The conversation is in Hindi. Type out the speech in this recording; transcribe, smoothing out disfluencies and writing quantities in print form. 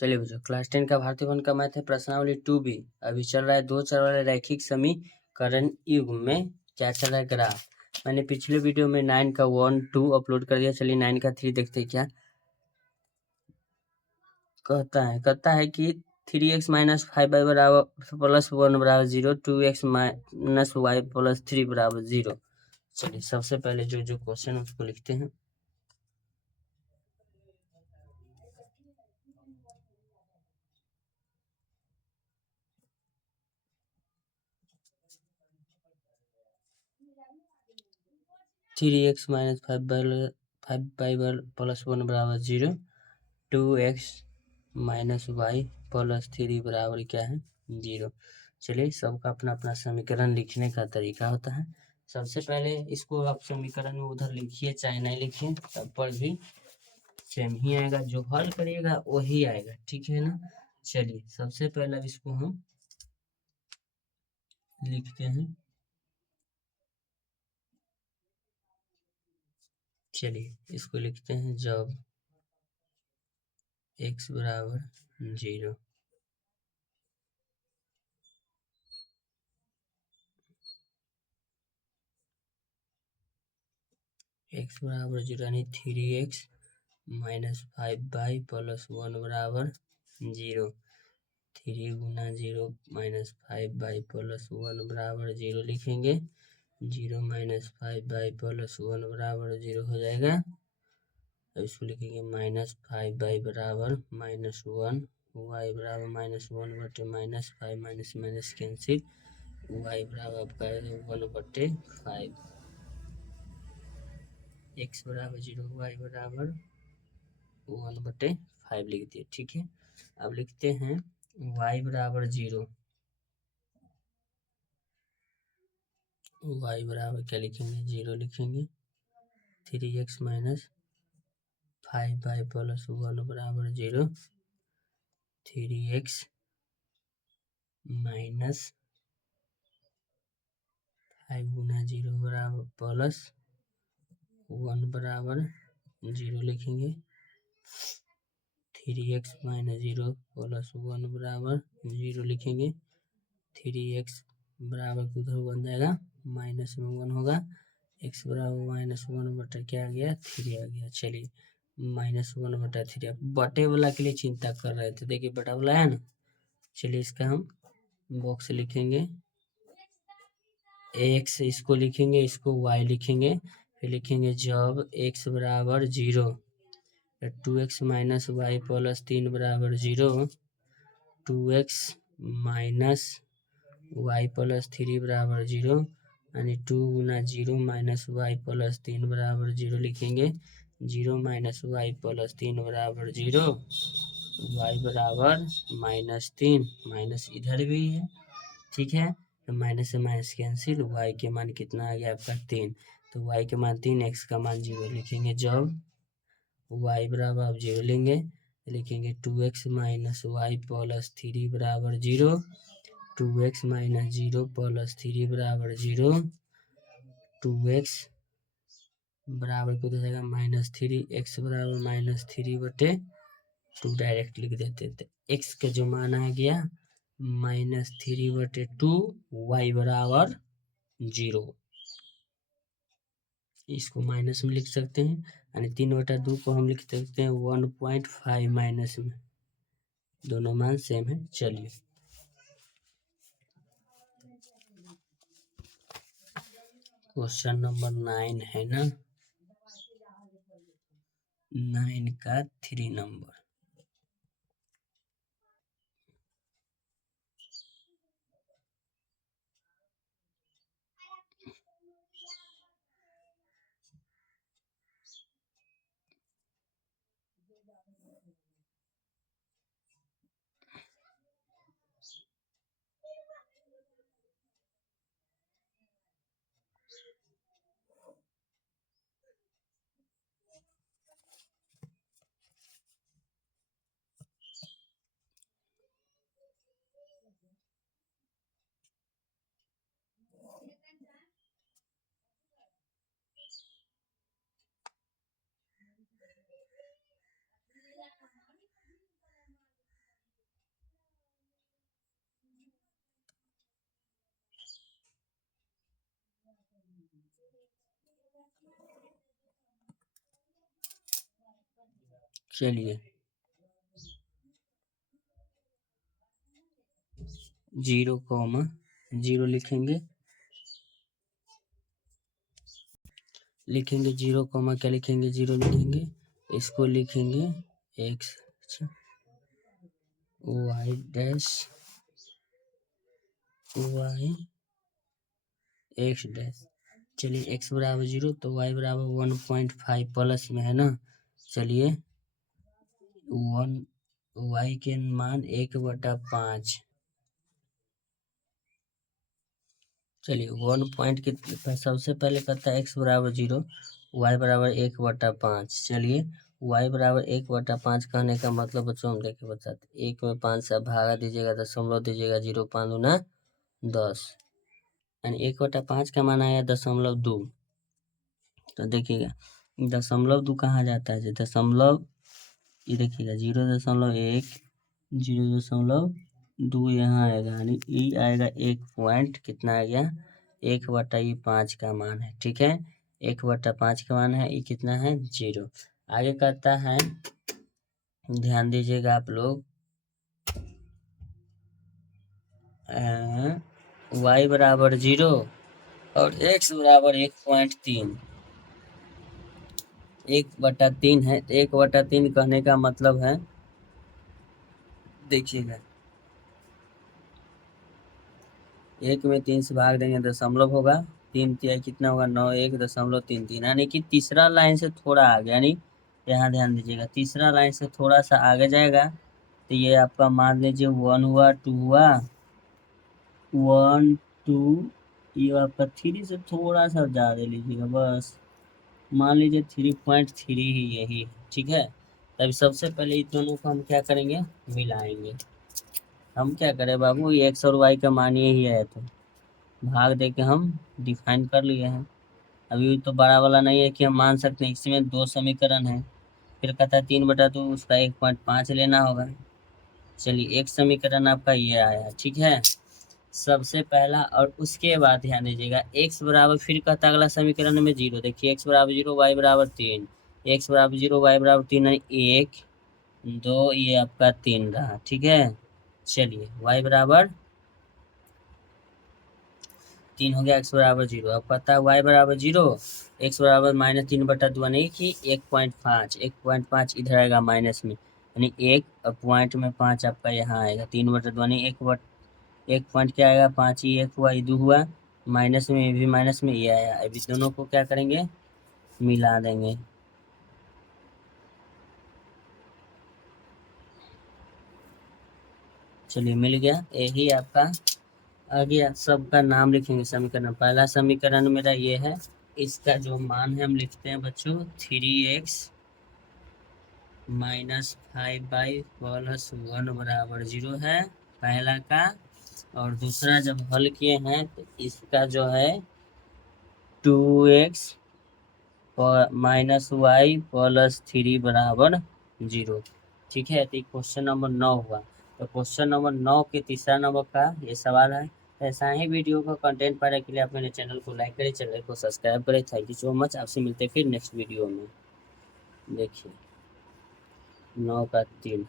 चलिए बच्चों, क्लास 10 का भारतीय वन का मैथ है प्रश्नावली 2B। अभी चल रहा है 2 चर वाले रैखिक समीकरण युग में क्या चल रहा है ग्राफ। मैंने पिछले वीडियो में 9 का 1 2 अपलोड कर दिया। चलिए 9 का 3 देखते हैं क्या कहता है कि 3x माइनस 5 वाई बराबर प्लस 1 बराबर 0, 2x माइनस वाई प्लस 3 बराबर 0। चलिए सबसे पहले जो क्वेश्चन उसको लिखते हैं। Three x minus 5 y plus 1 बराबर 0, 2x माइनस वाई प्लस 3 बराबर क्या है 0। चलिए सबका अपना अपना समीकरण लिखने का तरीका होता है। सबसे पहले इसको आप समीकरण में उधर लिखिए चाहे नहीं लिखिए, तब पर भी सेम ही आएगा, जो हल करिएगा वही आएगा, ठीक है ना। चलिए सबसे पहले इसको हम लिखते हैं। चलिए इसको लिखते हैं जब x बराबर 0, x बराबर 0 यानी 3x माइनस 5 बाई प्लस 1 बराबर 0, 3 गुना 0 माइनस 5 बाई प्लस 1 बराबर 0 लिखेंगे। 0 माइनस 5 बाई प्लस 1 बराबर 0 हो जाएगा। अब इसको लिखेंगे माइनस 5 बाई बराबर माइनस 1, वाई बराबर माइनस 1 बटे minus 5, minus minus cancel, y बराबर आपका 1 बटे 5, एक्स बराबर 0, वाई बराबर 1 बटे 5 लिख दिए, ठीक है। अब लिखते हैं y बराबर 0, y बराबर क्या लिखेंगे 0 लिखेंगे। 3x माइनस 5 बाई प्लस 1 बराबर 0, 3x माइनस 5 गुना 0 बराबर प्लस 1 बराबर 0 लिखेंगे। 3x माइनस 0 प्लस 1 बराबर 0 लिखेंगे। 3x बराबर उधर बन जाएगा माइनस में 1 होगा, x बराबर माइनस 1 बटा क्या आ गया 3 आ गया। चलिए माइनस 1 बटा 3, अब बटे वाला के लिए चिंता कर रहे थे, देखिए बटा वाला है ना। चलिए इसका हम बॉक्स लिखेंगे, x इसको लिखेंगे, इसको y लिखेंगे, फिर लिखेंगे जब x बराबर 0, 2x माइनस वाई प्लस 3 बराबर 0, 2x माइनस वाई प्लस 3 बराबर 0, यानी 2 गुना 0 माइनस वाई प्लस 3 बराबर 0 लिखेंगे। 0 माइनस वाई प्लस 3 बराबर 0, वाई बराबर माइनस 3, माइनस इधर भी है, ठीक है। तो माइनस से माइनस कैंसिल, वाई के मान कितना आ गया आपका 3, तो वाई के मान 3, एक्स का मान 0 लिखेंगे। जब y बराबर आप 0 लेंगे, लिखेंगे 2x माइनस वाई प्लस 3 बराबर 0, 2x माइनस 0 प्लस 3 बराबर 0, 2x बराबर को दे जाएगा माइनस 3, x बराबर माइनस 3 बटे 2 डायरेक्ट लिख देते थे। x का जो मान आ गया माइनस 3 बटे 2, y बराबर 0, इसको माइनस में लिख सकते हैं, यानी 3/2 को हम लिख सकते हैं 1.5 माइनस में, दोनों मान सेम है। चलिए क्वेश्चन नंबर 9 है ना, 9 का 3 नंबर। चलिए 0,0 लिखेंगे 0, क्या लिखेंगे 0 लिखेंगे, इसको लिखेंगे x y dash y x dash. चलिए x बराबर 0 तो y बराबर 1.5 प्लस में है ना। चलिए 1 y के मान 1/5। चलिए 1 पॉइंट के सबसे पहले कहता है x बराबर 0 y बराबर 1/5। चलिए y बराबर 1/5 कहने का मतलब बच्चों हम देखे बताते, 1 में 5 से भागा दीजिएगा, दशमलव दीजिएगा, 0 5 दूना 10, यानी 1/5 का मान आया 0.2। तो देखिएगा 0.2 कहाँ जाता है, दशमलव, ये देखिएगा 0.1 0.2 यहाँ आएगा, यानी ई आएगा 1 पॉइंट कितना आ गया 1/5 का मान है। ठीक है 1/5 का मान है, ये कितना है 0। आगे कहता है, ध्यान दीजिएगा आप लोग, y बराबर 0 और x बराबर 1.3, 1/3 है। 1/3 कहने का मतलब है, देखिएगा 1 में 3 से भाग देंगे दशमलव होगा, 3 तिहाई कितना होगा 9, 1.33, यानी कि तीसरा लाइन से थोड़ा आगे, यानी यहाँ ध्यान दीजिएगा तीसरा लाइन से थोड़ा सा आगे जाएगा तो ये आपका मान लीजिए 1 हुआ, 2 हुआ, 1 2, ये आपका 3 से थोड़ा सा ज़्यादा लीजिएगा, बस मान लीजिए 3.3 ही यही है। ठीक है तभी सबसे पहले इन दोनों को हम क्या करेंगे, मिलाएंगे। हम क्या करें बाबू, ये x और y का मान यही है तो भाग दे के हम डिफाइन कर लिए हैं। अभी तो बड़ा वाला नहीं है कि हम मान सकते हैं, इसमें 2 समीकरण है, फिर कहता है 3/2 उसका 1.5 लेना होगा। चलिए एक समीकरण आपका ये आया। ठीक है सबसे पहला, और उसके बाद ध्यान दीजिएगा x बराबर, फिर कहता है अगला समीकरण में 0, देखिए x बराबर 0 y बराबर 3, x बराबर 0 y बराबर 3, 1 2 ये आपका 3 रहा। ठीक है चलिए y बराबर 3 हो गया, x बराबर 0। अब पता है y बराबर 0, x बराबर -3/2, नहीं कि 1.5, 1.5 इधर आएगा माइनस में, यानी 1 और पॉइंट में 5 आपका यहाँ आएगा, 3/2 यानी 1 पॉइंट क्या आएगा 5 ही 1 हुआ, ये 2 हुआ, माइनस में ये भी माइनस में ये आया। अभी दोनों को क्या करेंगे, मिला देंगे। चलिए मिल गया, यही आपका आ गया। सबका नाम लिखेंगे समीकरण, पहला समीकरण मेरा ये है, इसका जो मान है हम लिखते हैं बच्चों 3x -5y प्लस 1 बराबर 0 है पहला का। और दूसरा जब हल किए हैं तो इसका जो है 2x -y प्लस 3 बराबर 0। ठीक है तो क्वेश्चन नंबर 9 हुआ। तो क्वेश्चन नंबर 9 के तीसरा नंबर का ये सवाल है। ऐसा ही वीडियो का कंटेंट पाने के लिए आप मेरे चैनल को लाइक करें, चैनल को सब्सक्राइब करें। Thank you so much. आपसे मिलते हैं फिर नेक्स्ट वीडियो में। देखिए 9 का 3।